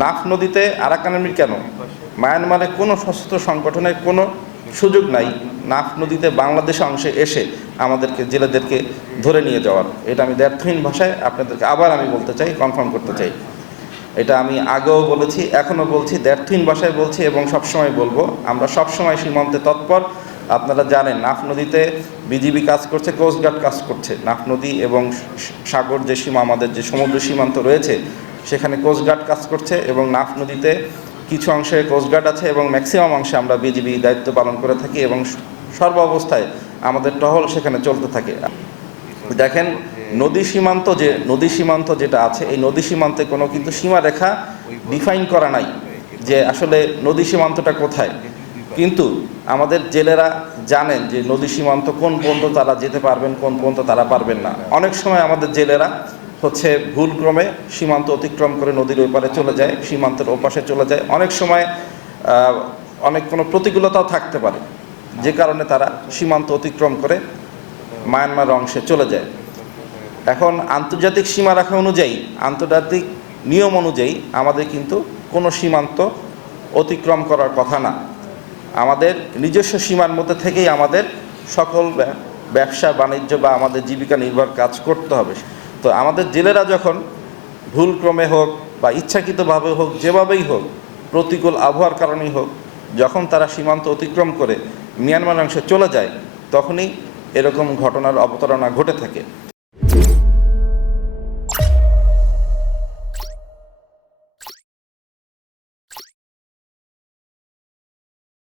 নাফ নদীতে Arakan army কেন? মায়ানমারে কোনো সশস্ত্র সংগঠনের কোনো সুযোগ নাই নাফ নদীতে বাংলাদেশ অংশে এসে আমাদেরকে জেলেদেরকে ধরে নিয়ে যাওয়ার। এটা আমি দ্ব্যর্থহীন ভাষায় আপনাদেরকে আবার আমি বলতে চাই, কনফার্ম করতে চাই। এটা আমি আগেও বলেছি, এখনও বলছি, দ্ব্যর্থহীন ভাষায় বলছি এবং সবসময় বলবো। আমরা সবসময় সীমান্তে তৎপর। আপনারা জানেন নাফ নদীতে বিজিবি কাজ করছে, কোস্টগার্ড কাজ করছে। নাফ নদী এবং সাগর যে সীমা, আমাদের যে সমুদ্র সীমান্ত রয়েছে, সেখানে কোস্টগার্ড কাজ করছে এবং নাফ নদীতে কিছু অংশে কোস্টগার্ড আছে এবং ম্যাক্সিমাম অংশে আমরা বিজিবি দায়িত্ব পালন করে থাকি এবং সর্ব অবস্থায় আমাদের টহল সেখানে চলতে থাকে। দেখেন নদী সীমান্ত যেটা আছে, এই নদী সীমান্তে কোনো কিন্তু সীমারেখা ডিফাইন করা নাই যে আসলে নদী সীমান্তটা কোথায়। কিন্তু আমাদের জেলেরা জানেন যে নদী সীমান্ত কোন পর্যন্ত তারা যেতে পারবেন, কোন পর্যন্ত তারা পারবেন না। অনেক সময় আমাদের জেলেরা ভুলক্রমে সীমান্ত অতিক্রম করে নদীর ওই পারে চলে যায়, সীমান্তের ওপাশে চলে যায়। অনেক সময় অনেক কোনো প্রতিকূলতাও থাকতে পারে, যে কারণে তারা সীমান্ত অতিক্রম করে মায়ানমার অংশে চলে যায়। এখন আন্তর্জাতিক সীমারেখা অনুযায়ী, আন্তর্জাতিক নিয়ম অনুযায়ী আমাদের কিন্তু কোনো সীমান্ত অতিক্রম করার কথা না। আমাদের নিজস্ব সীমার মধ্যে থেকেই আমাদের সকল ব্যবসা বাণিজ্য বা আমাদের জীবিকা নির্ভর কাজ করতে হবে। তো আমাদের জেলেরা যখন ভুলক্রমে হোক বা ইচ্ছাকৃতভাবে হোক, যেভাবেই হোক, প্রতিকূল আবহাওয়ার কারণেই হোক, যখন তারা সীমান্ত অতিক্রম করে মিয়ানমার অংশে চলে যায়, তখনই এরকম ঘটনার অবতারণা ঘটে থাকে।